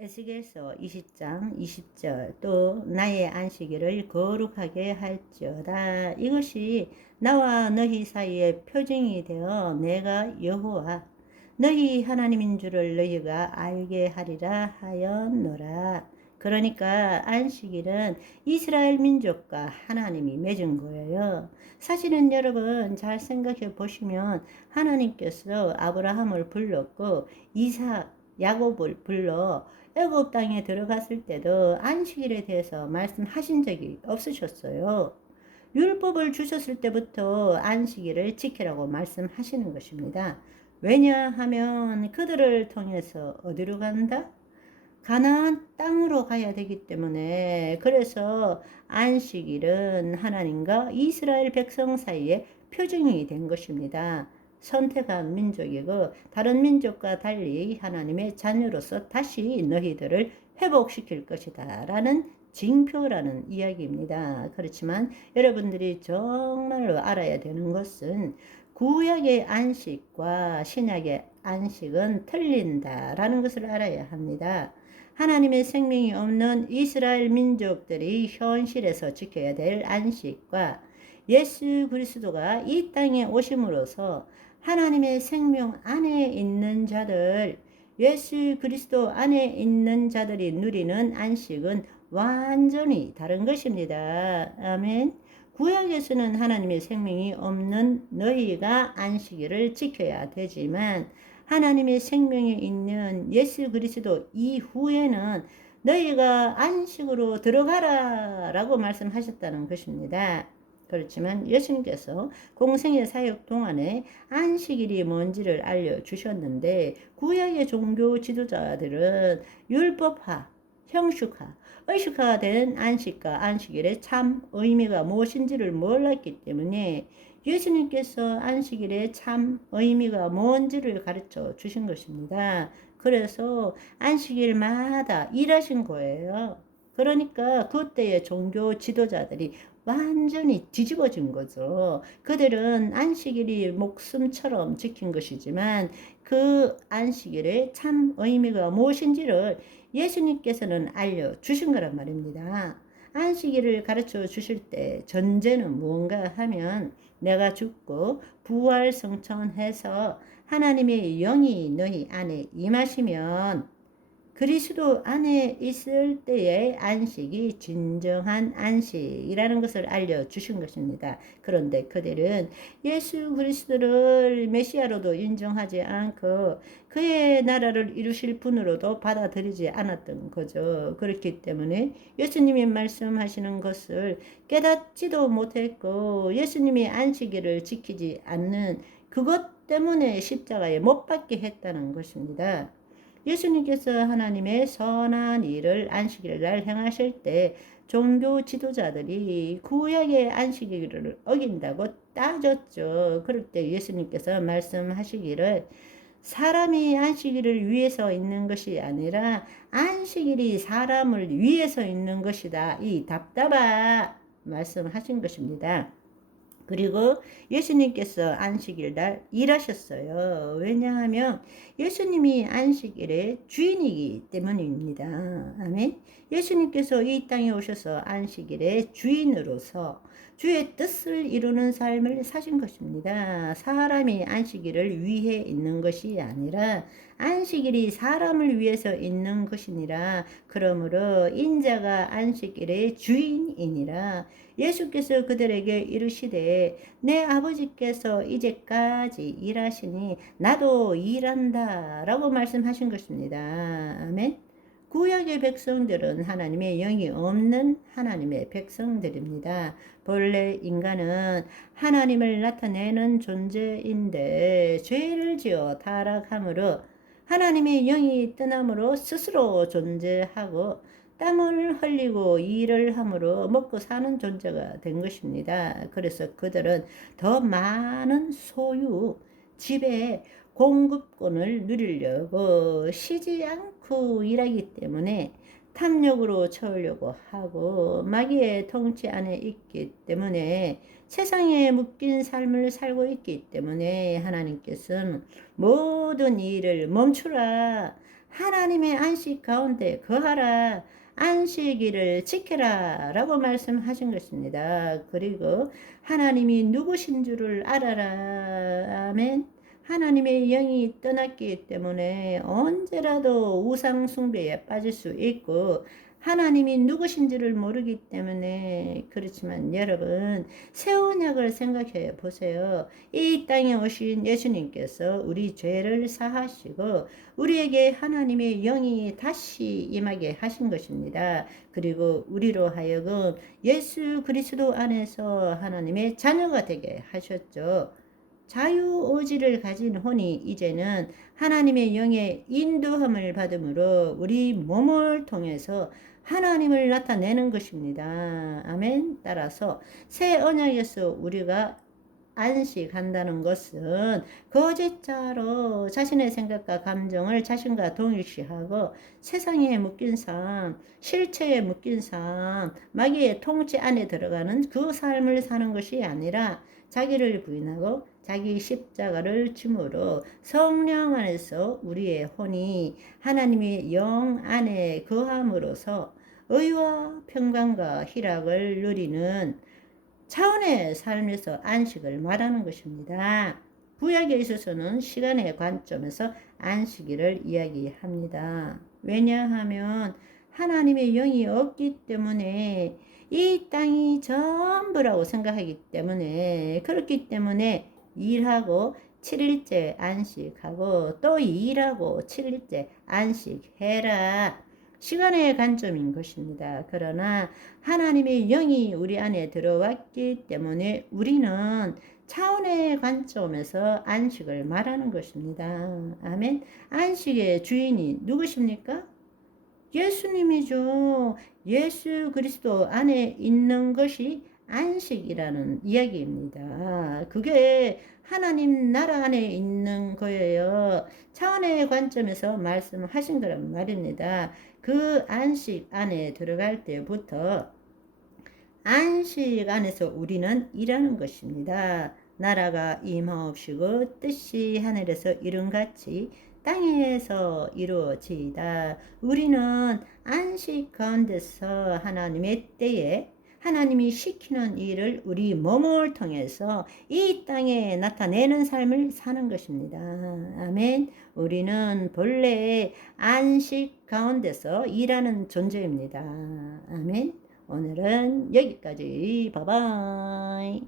에스겔서 20장 20절 또 나의 안식일을 거룩하게 할지어다. 이것이 나와 너희 사이의 표징이 되어 내가 여호와 너희 하나님인 줄을 너희가 알게 하리라 하였노라. 그러니까 안식일은 이스라엘 민족과 하나님이 맺은 거예요. 사실은 여러분 잘 생각해 보시면 하나님께서 아브라함을 불렀고 이삭, 야곱을 불러 애굽 땅에 들어갔을 때도 안식일에 대해서 말씀하신 적이 없으셨어요. 율법을 주셨을 때부터 안식일을 지키라고 말씀하시는 것입니다. 왜냐하면 그들을 통해서 어디로 간다? 가나안 땅으로 가야 되기 때문에. 그래서 안식일은 하나님과 이스라엘 백성 사이에 표징이 된 것입니다. 선택한 민족이고 다른 민족과 달리 하나님의 자녀로서 다시 너희들을 회복시킬 것이다 라는 징표라는 이야기입니다. 그렇지만 여러분들이 정말로 알아야 되는 것은 구약의 안식과 신약의 안식은 틀린다라는 것을 알아야 합니다. 하나님의 생명이 없는 이스라엘 민족들이 현실에서 지켜야 될 안식과 예수 그리스도가 이 땅에 오심으로써 하나님의 생명 안에 있는 자들, 예수 그리스도 안에 있는 자들이 누리는 안식은 완전히 다른 것입니다. 아멘. 구약에서는 하나님의 생명이 없는 너희가 안식일을 지켜야 되지만 하나님의 생명이 있는 예수 그리스도 이후에는 너희가 안식으로 들어가라 라고 말씀하셨다는 것입니다. 그렇지만 예수님께서 공생의 사역 동안에 안식일이 뭔지를 알려주셨는데 구약의 종교 지도자들은 율법화, 형식화, 의식화된 안식과 안식일의 참 의미가 무엇인지를 몰랐기 때문에 예수님께서 안식일의 참 의미가 뭔지를 가르쳐 주신 것입니다. 그래서 안식일마다 일하신 거예요. 그러니까 그때의 종교 지도자들이 완전히 뒤집어진 거죠. 그들은 안식일이 목숨처럼 지킨 것이지만 그 안식일의 참 의미가 무엇인지를 예수님께서는 알려주신 거란 말입니다. 안식일을 가르쳐 주실 때 전제는 무언가 하면 내가 죽고 부활 성천해서 하나님의 영이 너희 안에 임하시면 그리스도 안에 있을 때의 안식이 진정한 안식이라는 것을 알려주신 것입니다. 그런데 그들은 예수 그리스도를 메시아로도 인정하지 않고 그의 나라를 이루실 분으로도 받아들이지 않았던 거죠. 그렇기 때문에 예수님이 말씀하시는 것을 깨닫지도 못했고 예수님이 안식일을 지키지 않는 그것 때문에 십자가에 못 박게 했다는 것입니다. 예수님께서 하나님의 선한 일을 안식일 날 행하실 때 종교 지도자들이 구약의 안식일을 어긴다고 따졌죠. 그럴 때 예수님께서 말씀하시기를 사람이 안식일을 위해서 있는 것이 아니라 안식일이 사람을 위해서 있는 것이다. 이 답답하 말씀하신 것입니다. 그리고 예수님께서 안식일 날 일하셨어요. 왜냐하면 예수님이 안식일의 주인이기 때문입니다. 아멘. 예수님께서 이 땅에 오셔서 안식일의 주인으로서 주의 뜻을 이루는 삶을 사신 것입니다. 사람이 안식일을 위해 있는 것이 아니라 안식일이 사람을 위해서 있는 것이니라. 그러므로 인자가 안식일의 주인이니라. 예수께서 그들에게 이르시되 내 아버지께서 이제까지 일하시니 나도 일한다 라고 말씀하신 것입니다. 아멘. 구약의 백성들은 하나님의 영이 없는 하나님의 백성들입니다. 본래 인간은 하나님을 나타내는 존재인데 죄를 지어 타락함으로 하나님의 영이 떠남으로 스스로 존재하고 땀을 흘리고 일을 함으로 먹고 사는 존재가 된 것입니다. 그래서 그들은 더 많은 소유, 지배, 공급권을 누리려고 쉬지 않고 일하기 때문에 탐욕으로 채우려고 하고 마귀의 통치 안에 있기 때문에 세상에 묶인 삶을 살고 있기 때문에 하나님께서는 모든 일을 멈추라. 하나님의 안식 가운데 거하라. 안식일을 지켜라 라고 말씀하신 것입니다. 그리고 하나님이 누구신 줄을 알아라. 아멘. 하나님의 영이 떠났기 때문에 언제라도 우상 숭배에 빠질 수 있고, 하나님이 누구신지를 모르기 때문에. 그렇지만 여러분, 새 언약을 생각해 보세요. 이 땅에 오신 예수님께서 우리 죄를 사하시고 우리에게 하나님의 영이 다시 임하게 하신 것입니다. 그리고 우리로 하여금 예수 그리스도 안에서 하나님의 자녀가 되게 하셨죠. 자유의지를 가진 혼이 이제는 하나님의 영의 인도함을 받음으로 우리 몸을 통해서 하나님을 나타내는 것입니다. 아멘. 따라서 새 언약에서 우리가 안식한다는 것은 거짓자로 자신의 생각과 감정을 자신과 동일시하고 세상에 묶인 삶, 실체에 묶인 삶, 마귀의 통치 안에 들어가는 그 삶을 사는 것이 아니라 자기를 부인하고 자기 십자가를 짐으로 성령 안에서 우리의 혼이 하나님의 영 안에 거함으로써 의와 평강과 희락을 누리는 차원의 삶에서 안식을 말하는 것입니다. 구약에 있어서는 시간의 관점에서 안식일을 이야기합니다. 왜냐하면 하나님의 영이 없기 때문에 이 땅이 전부라고 생각하기 때문에, 그렇기 때문에 일하고 7일째 안식하고 또 일하고 7일째 안식해라. 시간의 관점인 것입니다. 그러나 하나님의 영이 우리 안에 들어왔기 때문에 우리는 차원의 관점에서 안식을 말하는 것입니다. 아멘. 안식의 주인이 누구십니까? 예수님이죠. 예수 그리스도 안에 있는 것이 안식이라는 이야기입니다. 그게 하나님 나라 안에 있는 거예요. 차원의 관점에서 말씀하신 거란 말입니다. 그 안식 안에 들어갈 때부터 안식 안에서 우리는 일하는 것입니다. 나라가 임하옵시고 뜻이 하늘에서 이룬같이 땅에서 이루어지이다. 우리는 안식 가운데서 하나님의 때에 하나님이 시키는 일을 우리 몸을 통해서 이 땅에 나타내는 삶을 사는 것입니다. 아멘. 우리는 본래 안식 가운데서 일하는 존재입니다. 아멘. 오늘은 여기까지. 바이바이.